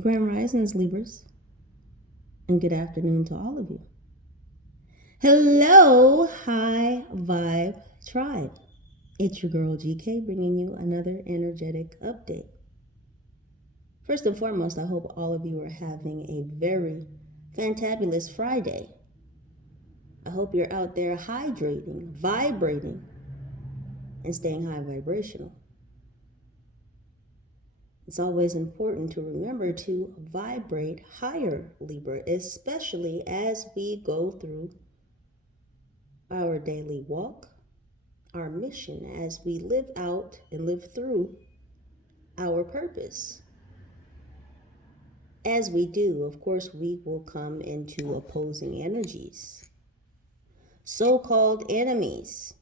Grand Risings, Libras, and good afternoon to all of you. Hello, High Vibe Tribe. It's your girl GK bringing you another energetic update. First and foremost, I hope all of you are having a very fantabulous Friday. I hope you're out there hydrating, vibrating, and staying high vibrational. It's always important to remember to vibrate higher, Libra, especially as we go through our daily walk, our mission, as we live out and live through our purpose. As we do, of course, we will come into opposing energies, so-called enemies,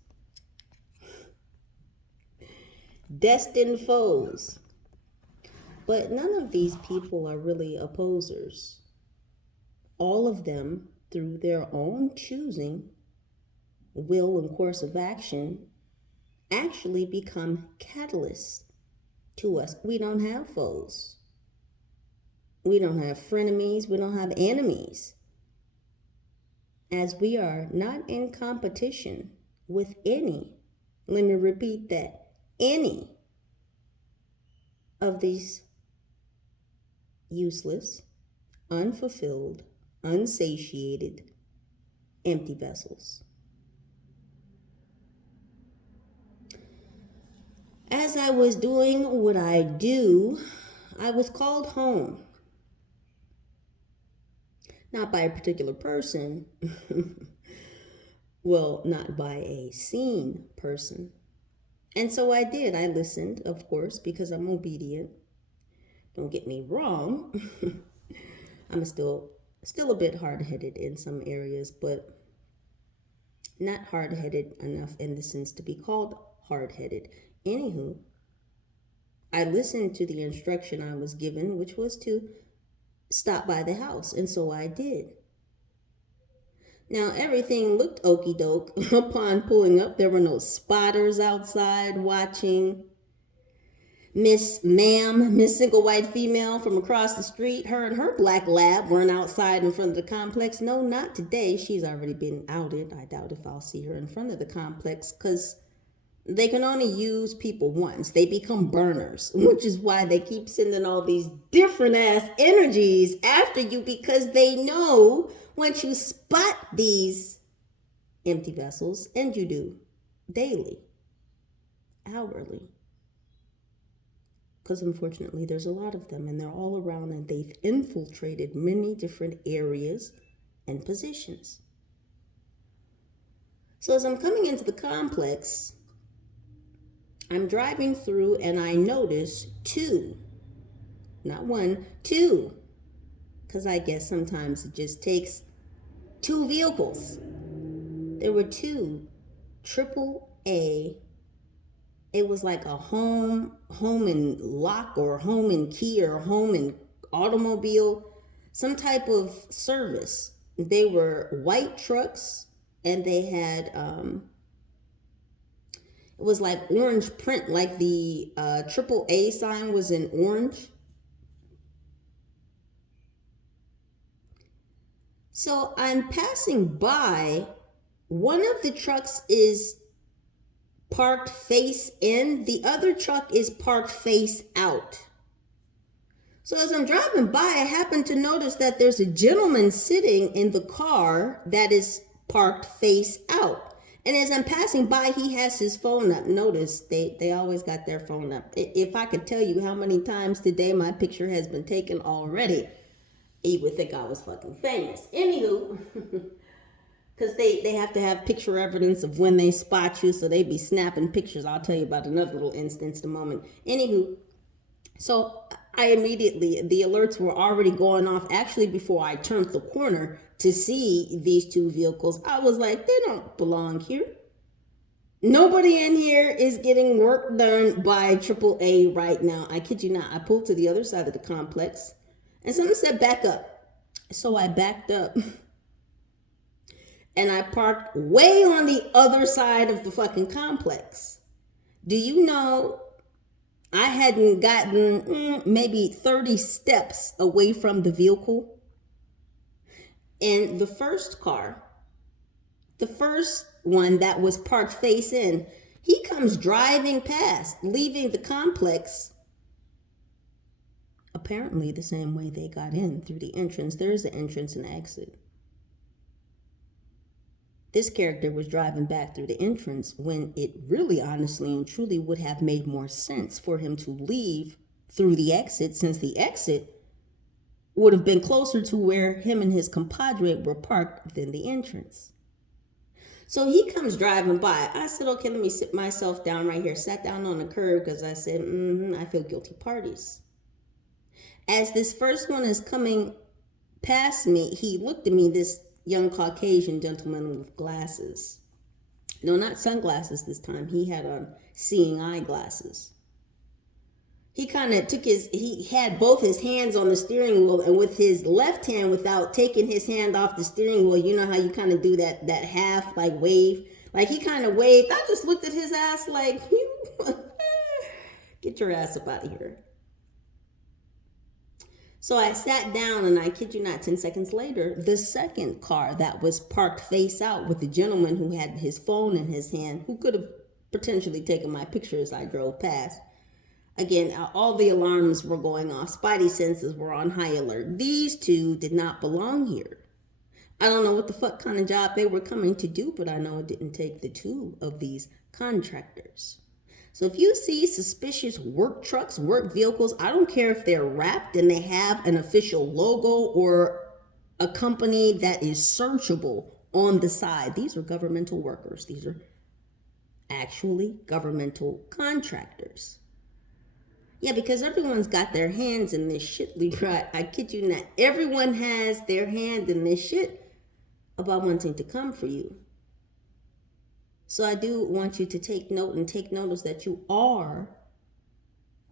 destined foes. But none of these people are really opposers. All of them, through their own choosing, will and course of action, actually become catalysts to us. We don't have foes. We don't have frenemies. We don't have enemies. As we are not in competition with any, let me repeat that, any of these useless, unfulfilled, unsatiated, empty vessels. As I was doing what I do, I was called home. Not by a particular person. Well, not by a seen person. And so I did. I listened, of course, because I'm obedient. Don't get me wrong. I'm still a bit hard-headed in some areas, but not hard-headed enough in the sense to be called hard-headed. Anywho, I listened to the instruction I was given, which was to stop by the house, and so I did. Now, everything looked okie doke upon pulling up. There were no spotters outside watching. Miss single white female from across the street, her and her black lab weren't outside in front of the complex. No, not today. She's already been outed. I doubt if I'll see her in front of the complex because they can only use people once. They become burners, which is why they keep sending all these different ass energies after you, because they know once you spot these empty vessels, and you do daily, hourly, because unfortunately there's a lot of them and they're all around and they've infiltrated many different areas and positions. So as I'm coming into the complex, I'm driving through and I notice two, not one, two, because I guess sometimes it just takes two vehicles. There were two AAA. It was like a home and lock or home and key or home and automobile, some type of service. They were white trucks and they had, it was like orange print, like the AAA sign was in orange. So I'm passing by. One of the trucks is parked face in, the other truck is parked face out. So as I'm driving by, I happen to notice that there's a gentleman sitting in the car that is parked face out. And as I'm passing by, he has his phone up. Notice they always got their phone up. If I could tell you how many times today my picture has been taken already, you would think I was fucking famous. Anywho, because they have to have picture evidence of when they spot you, so they be snapping pictures. I'll tell you about another little instance in a moment. Anywho, so I immediately, the alerts were already going off actually before I turned the corner to see these two vehicles. I was like, they don't belong here. Nobody in here is getting work done by AAA right now. I kid you not. I pulled to the other side of the complex and someone said, back up. So I backed up. And I parked way on the other side of the fucking complex. Do you know I hadn't gotten maybe 30 steps away from the vehicle. And the first car, the first one that was parked face in, he comes driving past, leaving the complex apparently the same way they got in, through the entrance. There is an entrance and exit. This character was driving back through the entrance when it really, honestly and truly would have made more sense for him to leave through the exit, since the exit would have been closer to where him and his compadre were parked than the entrance. So he comes driving by. I said, okay, let me sit myself down right here. Sat down on the curb because I said, I feel guilty parties. As this first one is coming past me, he looked at me, this young Caucasian gentleman with glasses. No, not sunglasses this time. He had on seeing eye glasses. He kind of he had both his hands on the steering wheel, and with his left hand, without taking his hand off the steering wheel, you know how you kind of do that half like wave? Like he kind of waved. I just looked at his ass like, get your ass up out of here. So I sat down, and I kid you not, 10 seconds later, the second car that was parked face out with the gentleman who had his phone in his hand, who could have potentially taken my picture as I drove past. Again, all the alarms were going off. Spidey senses were on high alert. These two did not belong here. I don't know what the fuck kind of job they were coming to do, but I know it didn't take the two of these contractors. So if you see suspicious work trucks, work vehicles, I don't care if they're wrapped and they have an official logo or a company that is searchable on the side. These are governmental workers. These are actually governmental contractors. Yeah, because everyone's got their hands in this shit, Libra. I kid you not. Everyone has their hand in this shit about wanting to come for you. So I do want you to take note and take notice that you are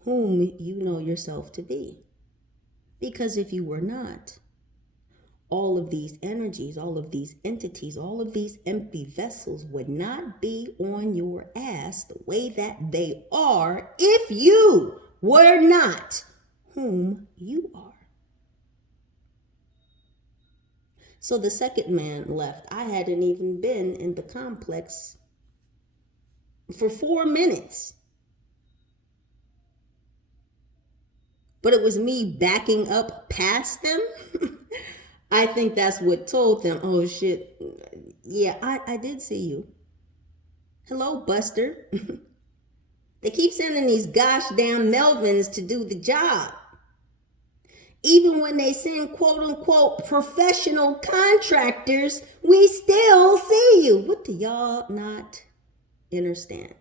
whom you know yourself to be. Because if you were not, all of these energies, all of these entities, all of these empty vessels would not be on your ass the way that they are if you were not whom you are. So the second man left. I hadn't even been in the complex for 4 minutes. But it was me backing up past them. I think that's what told them, oh shit, yeah, I did see you. Hello, Buster. They keep sending these gosh damn Melvins to do the job. Even when they send quote unquote professional contractors, we still see you. What do y'all not understand?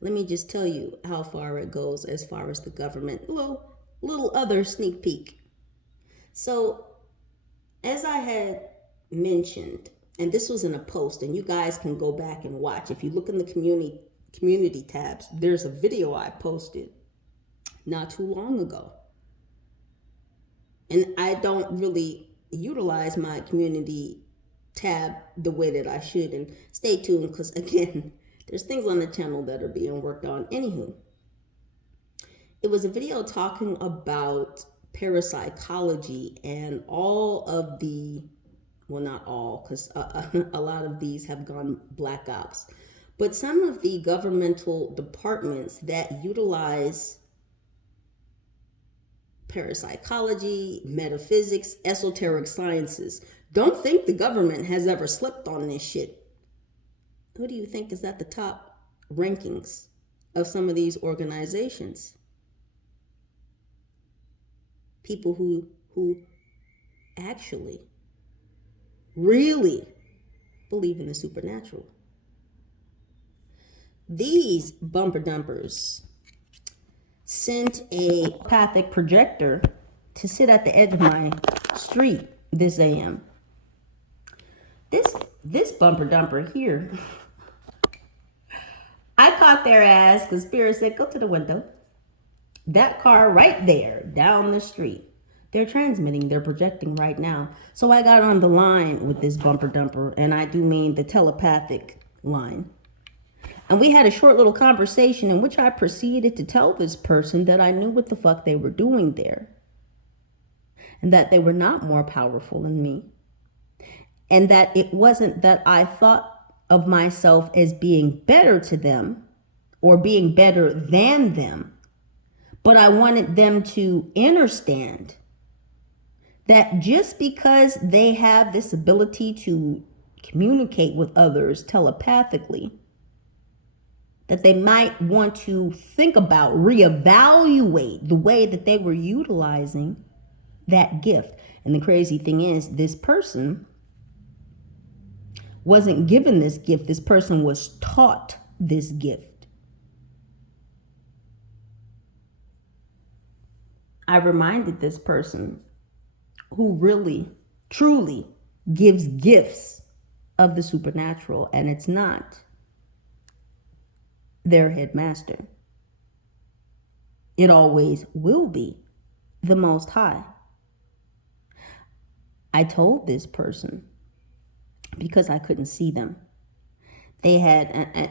Let me just tell you how far it goes as far as the government. Well, little other sneak peek. So, as I had mentioned, and this was in a post, and you guys can go back and watch. If you look in the community tabs, there's a video I posted not too long ago. And I don't really utilize my community tab the way that I should. And stay tuned, because again, there's things on the channel that are being worked on. Anywho, it was a video talking about parapsychology and all of the, well, not all, because a lot of these have gone black ops, but some of the governmental departments that utilize parapsychology, metaphysics, esoteric sciences. Don't think the government has ever slipped on this shit. Who do you think is at the top rankings of some of these organizations? People who actually really believe in the supernatural. These bumper dumpers sent a telepathic projector to sit at the edge of my street this AM. This bumper dumper here, I caught their ass because Spirit said, go to the window. That car right there down the street. They're transmitting, they're projecting right now. So I got on the line with this bumper dumper, and I do mean the telepathic line. And we had a short little conversation in which I proceeded to tell this person that I knew what the fuck they were doing there. And that they were not more powerful than me. And that it wasn't that I thought of myself as being better to them or being better than them, but I wanted them to understand that just because they have this ability to communicate with others telepathically, that they might want to think about, reevaluate the way that they were utilizing that gift. And the crazy thing is, this person wasn't given this gift. This person was taught this gift. I reminded this person who really, truly gives gifts of the supernatural, and it's not their headmaster. It always will be the Most High. I told this person, because I couldn't see them. They had,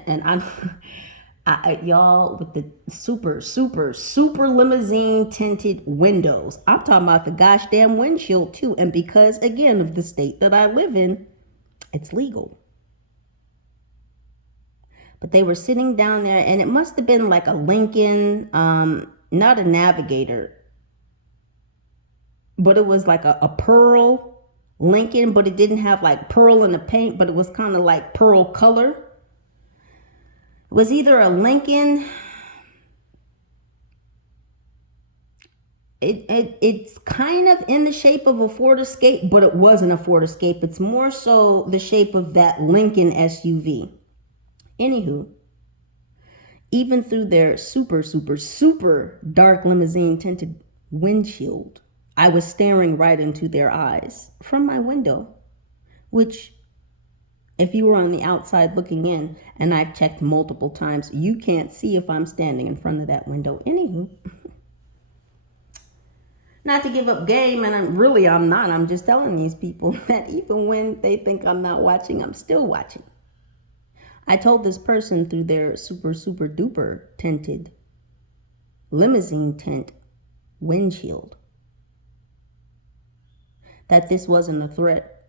and y'all with the super limousine tinted windows. I'm talking about the gosh damn windshield too. And because, again, of the state that I live in, it's legal. But they were sitting down there, and it must have been like a Lincoln, not a Navigator, but it was like a pearl Lincoln, but it didn't have like pearl in the paint, but it was kind of like pearl color. It was either a Lincoln. It's kind of in the shape of a Ford Escape, but it wasn't a Ford Escape. It's more so the shape of that Lincoln SUV. Anywho, even through their super dark limousine tinted windshield, I was staring right into their eyes from my window, which, if you were on the outside looking in, and I've checked multiple times, you can't see if I'm standing in front of that window. Anywho, not to give up game, and I'm not. I'm just telling these people that even when they think I'm not watching, I'm still watching. I told this person through their super duper tinted limousine tint windshield that this wasn't a threat,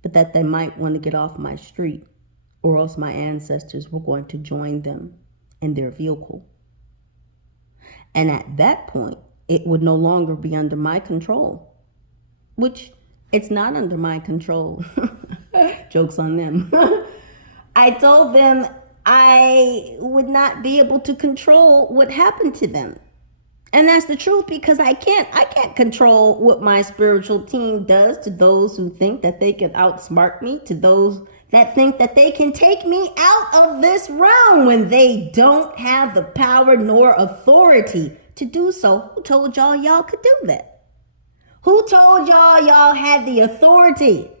but that they might want to get off my street, or else my ancestors were going to join them in their vehicle. And at that point, it would no longer be under my control, which it's not under my control. Joke's on them. I told them I would not be able to control what happened to them. And that's the truth, because I can't control what my spiritual team does to those who think that they can outsmart me, to those that think that they can take me out of this realm when they don't have the power nor authority to do so. Who told y'all could do that? Who told y'all had the authority?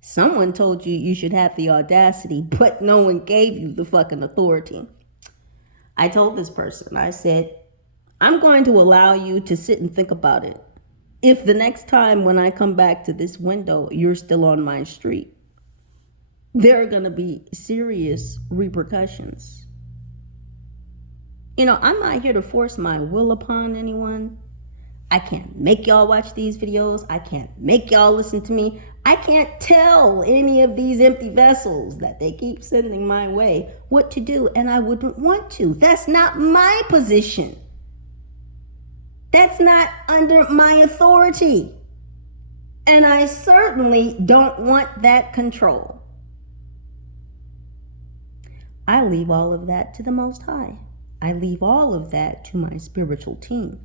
Someone told you should have the audacity, but no one gave you the fucking authority. I told this person, I said, I'm going to allow you to sit and think about it. If the next time when I come back to this window, you're still on my street, there are going to be serious repercussions. You know, I'm not here to force my will upon anyone. I can't make y'all watch these videos. I can't make y'all listen to me. I can't tell any of these empty vessels that they keep sending my way what to do, and I wouldn't want to. That's not my position. That's not under my authority. And I certainly don't want that control. I leave all of that to the Most High. I leave all of that to my spiritual team.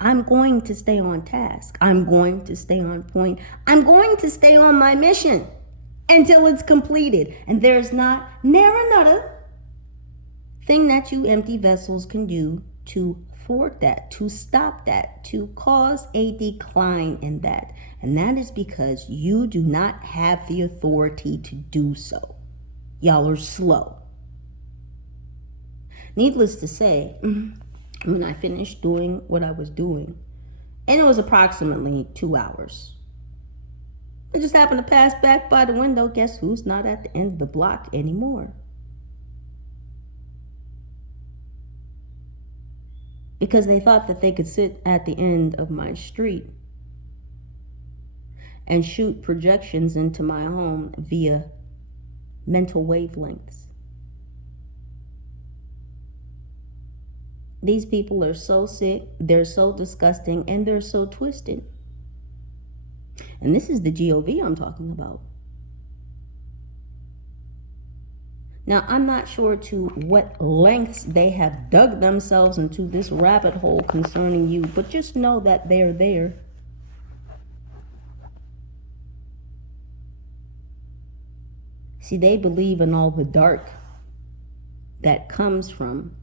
I'm going to stay on task. I'm going to stay on point. I'm going to stay on my mission until it's completed. And there's not ne'er another thing that you empty vessels can do to thwart that, to stop that, to cause a decline in that. And that is because you do not have the authority to do so. Y'all are slow. Needless to say, when I finished doing what I was doing, and it was approximately 2 hours, I just happened to pass back by the window. Guess who's not at the end of the block anymore? because they thought that they could sit at the end of my street and shoot projections into my home via mental wavelengths. These people are so sick, they're so disgusting, and they're so twisted. And this is the GOV I'm talking about. Now, I'm not sure to what lengths they have dug themselves into this rabbit hole concerning you, but just know that they're there. See, they believe in all the dark that comes from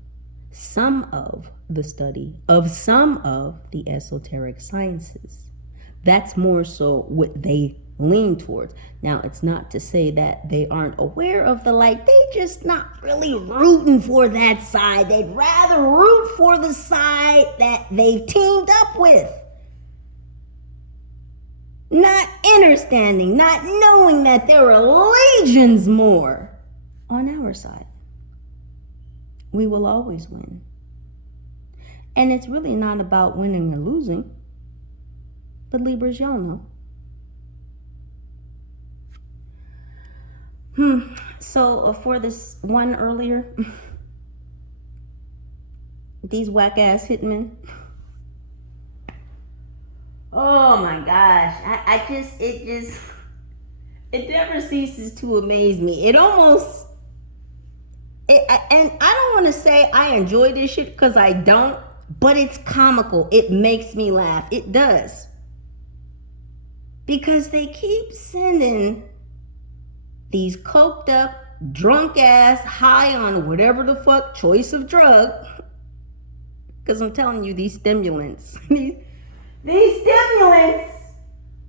some of the study of some of the esoteric sciences. That's more so what they lean towards. Now, it's not to say that they aren't aware of the light. They just not really rooting for that side. They'd rather root for the side that they've teamed up with. Not understanding, not knowing that there are legions more on our side. We will always win. And it's really not about winning or losing. But Libras, y'all know. So for this one earlier, these whack ass hitmen. Oh my gosh. It never ceases to amaze me. And I don't want to say I enjoy this shit because I don't, but it's comical. It makes me laugh. It does. Because they keep sending these coked up, drunk ass, high on whatever the fuck choice of drug. Because I'm telling you, these stimulants, these stimulants,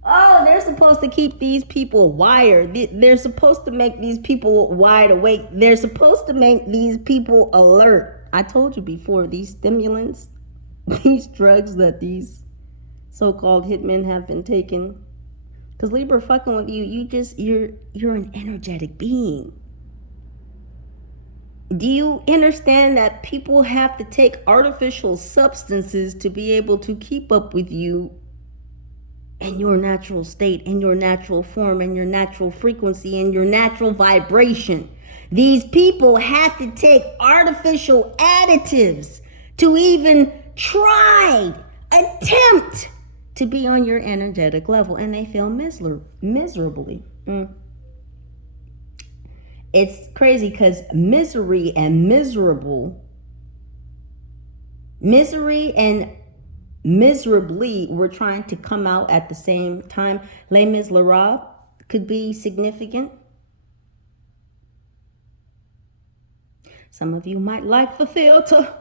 oh, they're supposed to keep these people wired. They're supposed to make these people wide awake. They're supposed to make these people alert. I told you before, these stimulants, these drugs that these so-called hitmen have been taking. Because Libra fucking with you, you're an energetic being. Do you understand that people have to take artificial substances to be able to keep up with you in your natural state, in your natural form, in your natural frequency, in your natural vibration? These people have to take artificial additives to even try, attempt to be on your energetic level, and they fail miserably. It's crazy because misery and miserably were trying to come out at the same time. Les Miserables could be significant. Some of you might like the theater.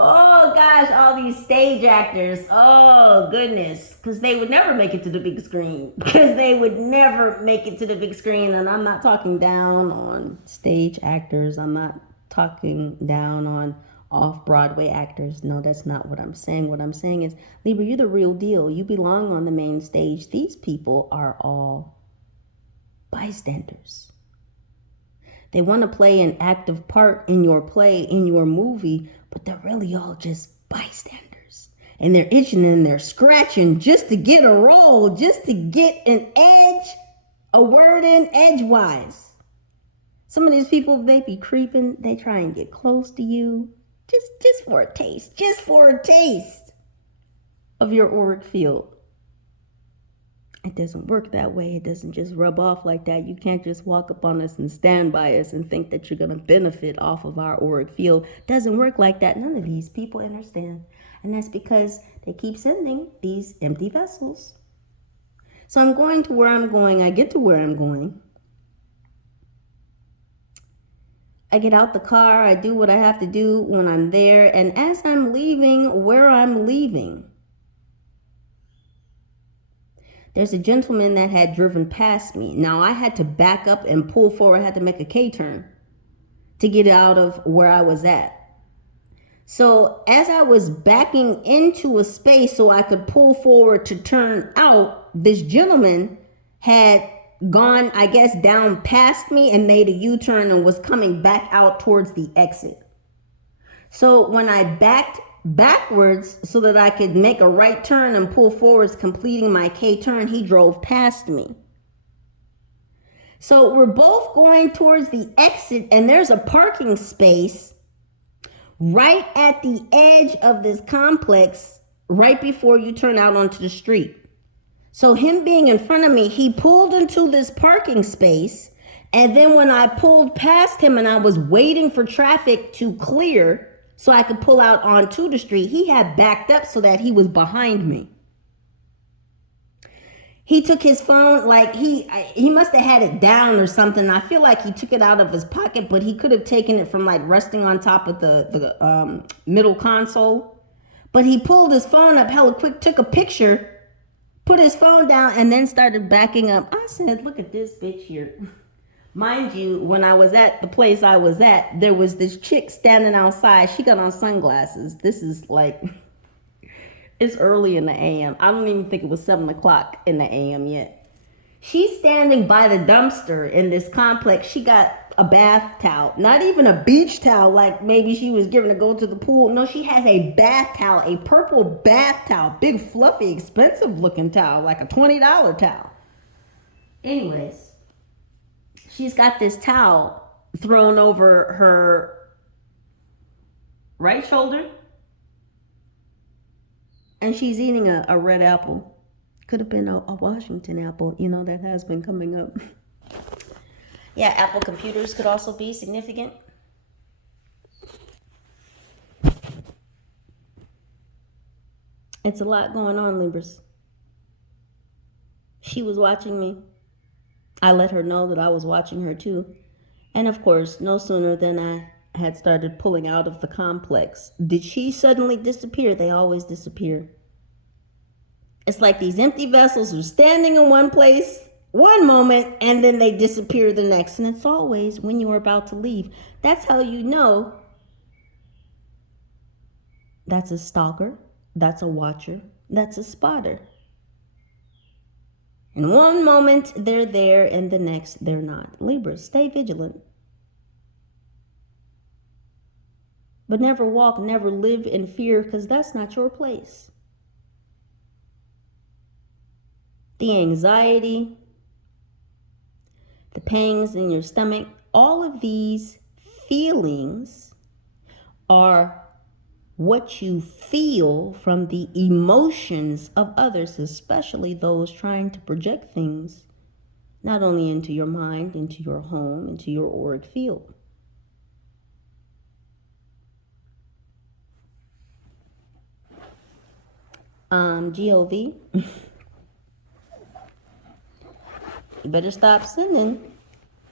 Oh gosh, all these stage actors. Oh goodness. Because they would never make it to the big screen. And I'm not talking down on stage actors. I'm not talking down on off-Broadway actors. No, that's not what I'm saying. What I'm saying is, Libra, you're the real deal. You belong on the main stage. These people are all bystanders. They want to play an active part in your play, in your movie, but they're really all just bystanders. And they're itching and they're scratching just to get a role, just to get an edge, a word in edgewise. Some of these people, they be creeping, they try and get close to you, just for a taste of your auric field. It doesn't work that way. It doesn't just rub off like that. You can't just walk up on us and stand by us and think that you're going to benefit off of our auric field. It doesn't work like that. None of these people understand. And that's because they keep sending these empty vessels. So I'm going to where I'm going. I get to where I'm going. I get out the car. I do what I have to do when I'm there. And as I'm leaving where I'm leaving, there's a gentleman that had driven past me. Now, I had to back up and pull forward. I had to make a K-turn to get out of where I was at. So as I was backing into a space so I could pull forward to turn out, this gentleman had gone, I guess, down past me and made a U-turn and was coming back out towards the exit. So when I backed backwards so that I could make a right turn and pull forwards, completing my K turn, he drove past me. So we're both going towards the exit, and there's a parking space right at the edge of this complex, right before you turn out onto the street. So him being in front of me, he pulled into this parking space. And then when I pulled past him and I was waiting for traffic to clear so I could pull out onto the street, he had backed up so that he was behind me. He took his phone, like he must have had it down or something. I feel like he took it out of his pocket, but he could have taken it from like resting on top of the middle console. But he pulled his phone up hella quick, took a picture, put his phone down, and then started backing up. I said, look at this bitch here. Mind you, when I was at the place I was at, there was this chick standing outside. She got on sunglasses. This is like, it's early in the AM. I don't even think it was 7 o'clock in the AM yet. She's standing by the dumpster in this complex. She got a bath towel, not even a beach towel like maybe she was given to go to the pool. No, she has a bath towel, a purple bath towel, big fluffy expensive looking towel, like a $20 towel. Anyways, she's got this towel thrown over her right shoulder, and she's eating a red apple. Could have been a Washington apple, you know, that has been coming up. Yeah, Apple computers could also be significant. It's a lot going on, Libras. She was watching me. I let her know that I was watching her too. And of course, no sooner than I had started pulling out of the complex did she suddenly disappear. They always disappear. It's like these empty vessels are standing in one place one moment and then they disappear the next. And it's always when you're about to leave. That's how you know that's a stalker, that's a watcher, that's a spotter. In one moment they're there and the next they're not. Libra, stay vigilant. But never walk, never live in fear, because that's not your place. The anxiety, the pangs in your stomach, all of these feelings are what you feel from the emotions of others, especially those trying to project things, not only into your mind, into your home, into your auric field. GOV. You better stop sending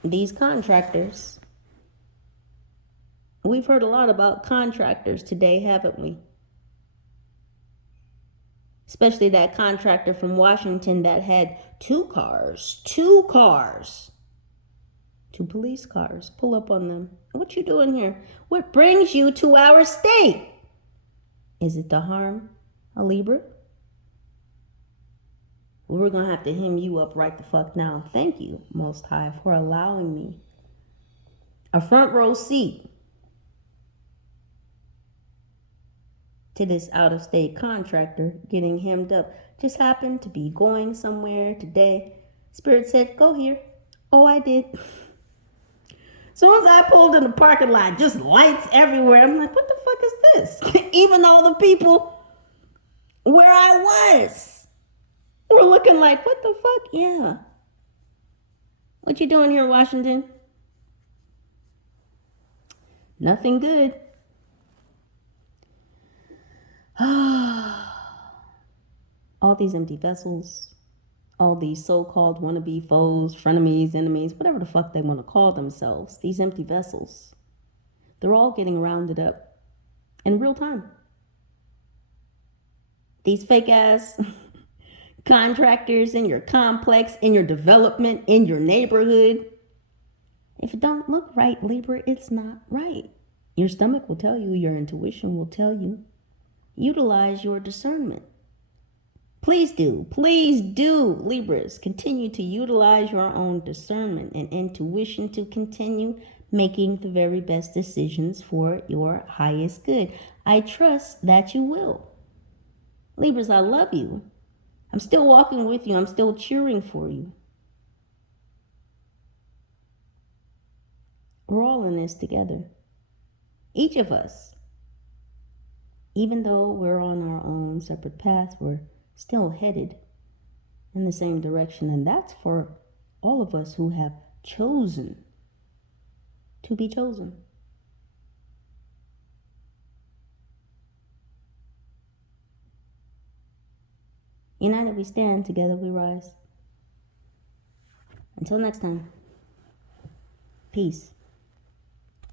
these contractors. We've heard a lot about contractors today, haven't we? Especially that contractor from Washington that had two police cars pull up on them. What you doing here? What brings you to our state? Is it to harm a Libra? Well, we're going to have to hem you up right the fuck now. Thank you, Most High, for allowing me a front row seat to this out-of-state contractor getting hemmed up. Just happened to be going somewhere today. Spirit said, go here. Oh, I did. Soon as I pulled in the parking lot, just lights everywhere. I'm like, what the fuck is this? Even all the people where I was were looking like, what the fuck? Yeah. What you doing here, Washington? Nothing good. All these empty vessels, all these so-called wannabe foes, frenemies, enemies, whatever the fuck they want to call themselves, these empty vessels, they're all getting rounded up in real time. These fake ass contractors in your complex, in your development, in your neighborhood. If it don't look right, Libra, it's not right. Your stomach will tell you, your intuition will tell you. Utilize your discernment. Please do, Libras, continue to utilize your own discernment and intuition to continue making the very best decisions for your highest good. I trust that you will. Libras, I love you. I'm still walking with you. I'm still cheering for you. We're all in this together. Each of us. Even though we're on our own separate paths, we're still headed in the same direction. And that's for all of us who have chosen to be chosen. United we stand, together we rise. Until next time, peace.